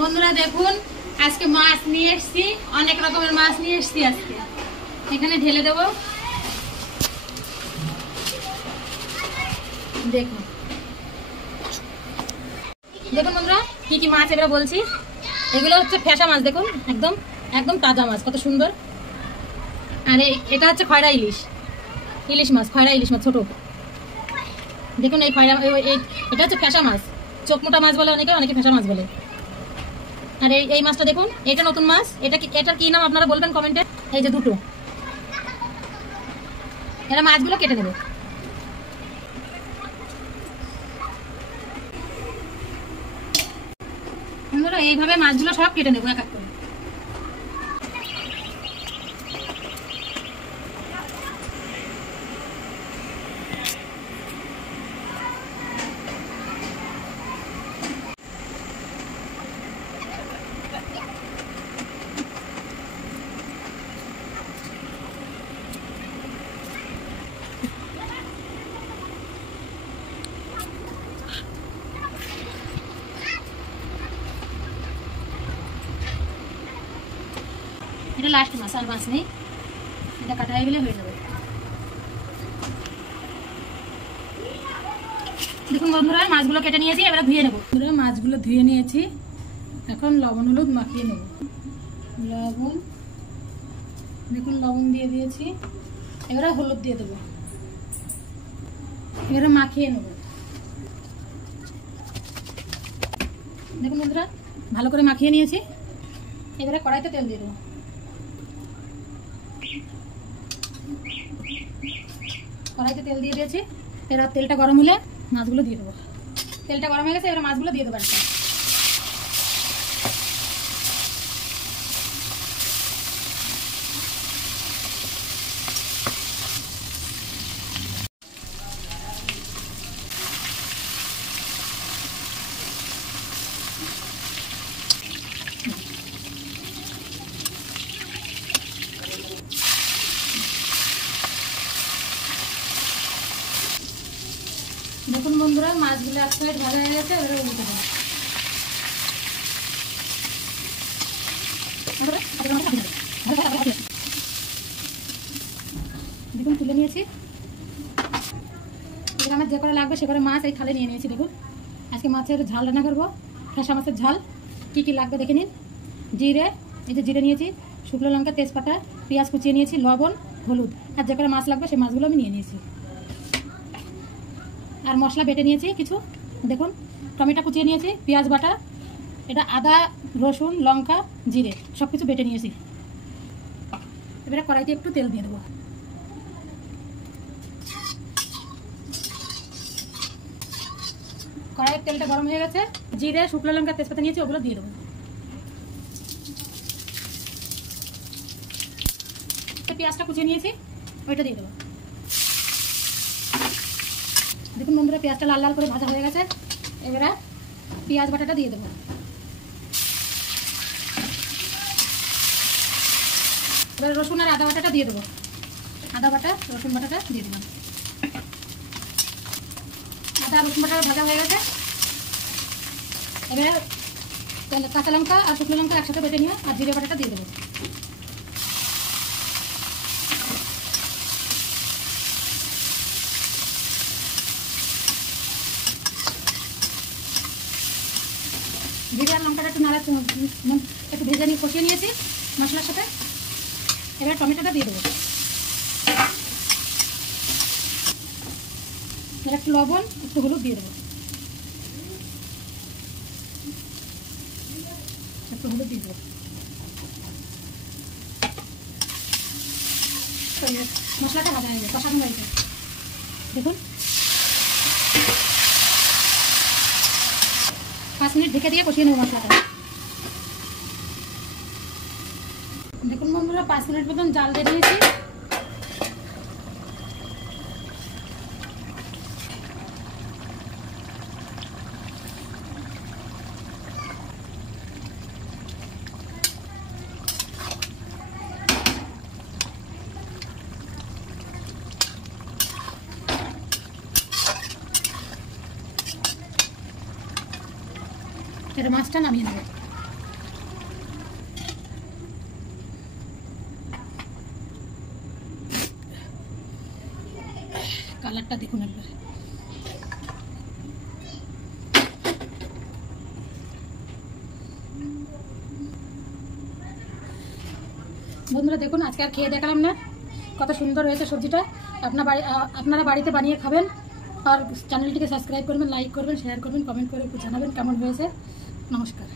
বন্ধুরা দেখুন আজকে মাছ নিয়ে এসেছি, অনেক রকমের মাছ নিয়ে এসেছি। আজকে এখানে ঢেলে দেব। দেখুন দেখুন বন্ধুরা কি কি মাছ এবারে বলছি। এগুলো হচ্ছে ফ্যাসা মাছ, দেখুন একদম একদম তাজা মাছ, কত সুন্দর। আর এটা হচ্ছে খয়রা ইলিশ, ইলিশ মাছ, খয়রা ইলিশ মাছ ছোট। দেখুন এই খয়রা, এটা হচ্ছে ফ্যাসা মাছ, চোখ মোটা মাছ বলে অনেকে, অনেকে ফ্যাসা মাছ বলে। আর এই মাছটা দেখুন, এটা নতুন মাছ। এটার কি নাম আপনারা বলবেন কমেন্টে। এই যে দুটো, এরা মাছগুলো কেটে নেবে। এইভাবে মাছগুলো সব কেটে নেবো এক এক করে। এটা লাস্ট মাছ, আর মাছ নেই। এটা কাটা হয়ে গেলে হয়ে যাবে। দেখুন বন্ধুরা মাছগুলো কেটে নিয়েছি, এবারে ধুয়ে নেবো। মাছগুলো ধুয়ে নিয়েছি, এখন লবণ হলুদ মাখিয়ে নেব। লবণ, দেখুন লবণ দিয়ে দিয়েছি, এবারে হলুদ দিয়ে দেবো, এবারে মাখিয়ে নেব। দেখুন বন্ধুরা ভালো করে মাখিয়ে নিয়েছি, এবারে কড়াইতে তেল দিয়ে দেবো। কড়াইতে তেল দিয়ে দিয়েছি, এবার তেলটা গরম হলে মাছগুলো দিয়ে দেবো। তেলটা গরম হয়ে গেছে, এবার মাছগুলো দিয়ে দেবো। দেখুন বন্ধুরা মাছগুলো এক সাইড ভাজা হয়ে গেছে, এবারে উল্টে দেবো। দেখুন তুলে নিয়েছি, আমার যে করে লাগবে সে করে মাছ এই থালে নিয়ে নিয়েছি। দেখুন আজকে মাছের ঝাল রান্না করবো, ফ্যাসা মাছের ঝাল। কি কি লাগবে দেখে নিন। জিরে, এই যে জিরে নিয়েছি, শুকনো লঙ্কা, তেজপাতা, পেঁয়াজ কুচিয়ে নিয়েছি, লবণ, হলুদ। আর যে করে মাছ লাগবে সেই মাছগুলো আমি নিয়ে নিয়েছি। আর মশলা বেটে নিয়েছি কিছু, দেখুন টমেটো কুচিয়ে নিয়েছি, পেঁয়াজ বাটা, এটা আদা, রসুন, লঙ্কা, জিরে সব কিছু বেটে নিয়েছি। এবারে কড়াইতে একটু তেল দিয়ে দেবো। কড়াইয়ের তেলটা গরম হয়ে গেছে, জিরে, শুকনো লঙ্কা, তেজপাতা নিয়েছি, ওগুলো দিয়ে দেবো। পেঁয়াজটা কুচিয়ে নিয়েছি, ওইটা দিয়ে দেবো। দেখুন বন্ধুরা পেঁয়াজটা লাল লাল করে ভাজা হয়ে গেছে, এবারে পেঁয়াজ বাটাটা দিয়ে দেবো। এবার রসুন আর আদা বাটাটা দিয়ে দেবো। আদা বাটা, রসুন বাটাটা দিয়ে দেবো। আদা রসুন বাটা ভাজা হয়ে গেছে, এবারে কাঁচা লঙ্কা আর শুকনো লঙ্কা একসাথে বেটে নিয়ে আর জিরে বাটাটা দিয়ে দেবো। জিরে আর লঙ্কাটা একটু একটু ভেজে নিয়ে কষিয়ে নিয়েছি মশলার সাথে। এবার টমেটোটা দিয়ে দেবো, এবার একটু লবণ, একটু হলুদ দিয়ে দেবো, একটু হলুদ দিয়ে দেবো। মশলাটা ভাজা হয়ে গেছে, কষানো হয়েছে। দেখুন 5 মিনিট ঢেকে দিয়ে কষিয়ে নেবো মশলাটা। দেখুন বন্ধুরা 5 মিনিট মতন জাল দিয়ে দিয়েছি। এর মাছটা নামিয়ে নেব। কালারটা দেখুন একবার। বন্ধুরা দেখুন, আজকে আর খেয়ে দেখালাম না, কত সুন্দর হয়েছে সবজিটা। আপনারা বাড়িতে বানিয়ে খাবেন, আর চ্যানেলটিকে সাবস্ক্রাইব করবেন, লাইক করবেন, শেয়ার করবেন, কমেন্ট করে জানাবেন কেমন হয়েছে। নমস্কার।